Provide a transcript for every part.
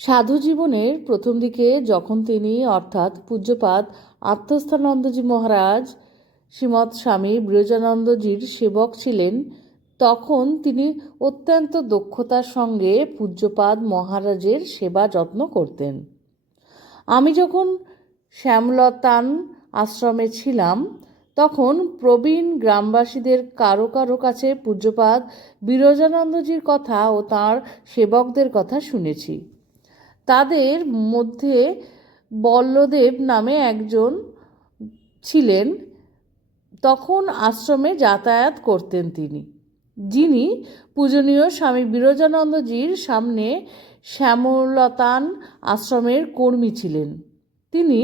সাধু জীবনের প্রথম দিকে যখন তিনি অর্থাৎ পূজ্যপাদ আত্মস্থানন্দজি মহারাজ শ্রীমৎ স্বামী বিরজানন্দজির সেবক ছিলেন, তখন তিনি অত্যন্ত দক্ষতার সঙ্গে পূজ্যপাদ মহারাজের সেবা যত্ন করতেন। আমি যখন শ্যামলতান আশ্রমে ছিলাম, তখন প্রবীণ গ্রামবাসীদের কারো কারো কাছে পূজ্যপাদ বিরজানন্দজির কথা ও তাঁর সেবকদের কথা শুনেছি। তাদের মধ্যে বল্লদেব নামে একজন ছিলেন। তখন আশ্রমে যাতায়াত করতেন তিনি, যিনি পূজনীয় স্বামী বিরজানন্দজির সামনে শ্যামলতান আশ্রমের কর্মী ছিলেন। তিনি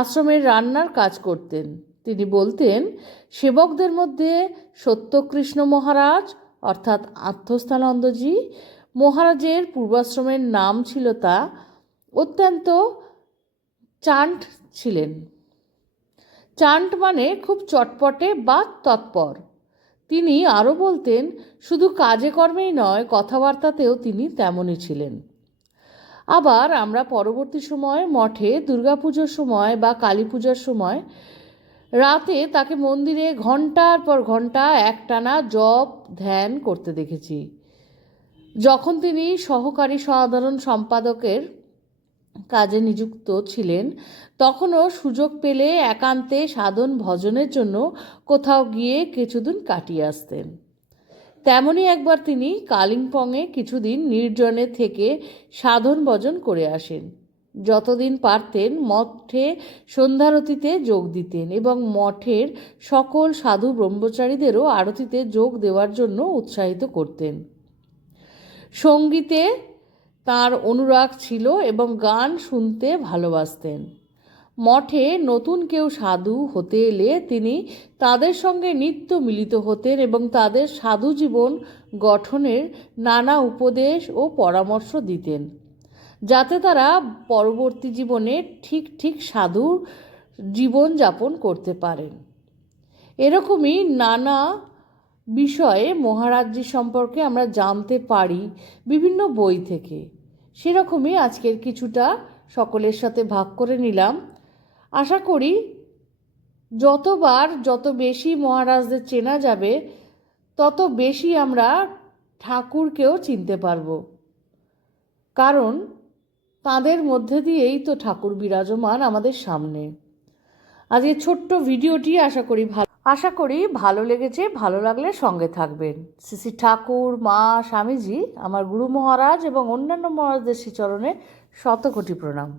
আশ্রমের রান্নার কাজ করতেন। তিনি বলতেন, সেবকদের মধ্যে সত্যকৃষ্ণ মহারাজ অর্থাৎ আত্মস্থানন্দজি মহারাজের পূর্বাশ্রমের নাম ছিল তা, অত্যন্ত চান্ট ছিলেন। চান্ট মানে খুব চটপটে বা তৎপর। তিনি আরও বলতেন, শুধু কাজে কর্মেই নয়, কথাবার্তাতেও তিনি তেমনই ছিলেন। আবার আমরা পরবর্তী সময় মঠে দুর্গাপুজোর সময় বা কালী পূজার সময় রাতে তাকে মন্দিরে ঘণ্টার পর ঘণ্টা একটানা জপ ধ্যান করতে দেখেছি। যখন তিনি সহকারী সাধারণ সম্পাদকের কাজে নিযুক্ত ছিলেন, তখনও সুযোগ পেলে একান্তে সাধন ভজনের জন্য কোথাও গিয়ে কিছুদিন কাটিয়ে আসতেন। তেমনই একবার তিনি কালিম্পংয়ে কিছুদিন নির্জনে থেকে সাধন ভজন করে আসেন। যতদিন পারতেন মঠে সন্ধ্যারতিতে যোগ দিতেন এবং মঠের সকল সাধু ব্রহ্মচারীদেরও আরতিতে যোগ দেওয়ার জন্য উৎসাহিত করতেন। সঙ্গীতে তাঁর অনুরাগ ছিল এবং গান শুনতে ভালোবাসতেন। মঠে নতুন কেউ সাধু হতে এলে তিনি তাদের সঙ্গে নিত্য মিলিত হতেন এবং তাদের সাধু জীবন গঠনের নানা উপদেশ ও পরামর্শ দিতেন, যাতে তারা পরবর্তী জীবনে ঠিক ঠিক সাধু জীবন যাপন করতে পারেন। এরকমই নানা বিষয়ে মহারাজজি সম্পর্কে আমরা জানতে পারি বিভিন্ন বই থেকে। সেরকমই আজকের কিছুটা সকলের সাথে ভাগ করে নিলাম। আশা করি যত বেশি মহারাজদের চেনা যাবে, তত বেশি আমরা ঠাকুরকেও চিনতে পারব, কারণ তাদের মধ্যে দিয়েই তো ঠাকুর বিরাজমান আমাদের সামনে। আজকে ছোট্ট ভিডিওটি আশা করি ভালো লেগেছে। ভালো লাগলে সঙ্গে থাকবেন। শ্রী শ্রী ঠাকুর, মা, স্বামীজি, আমার গুরু মহারাজ এবং অন্যান্য মহারাজদের শ্রীচরণে শতকোটি প্রণাম।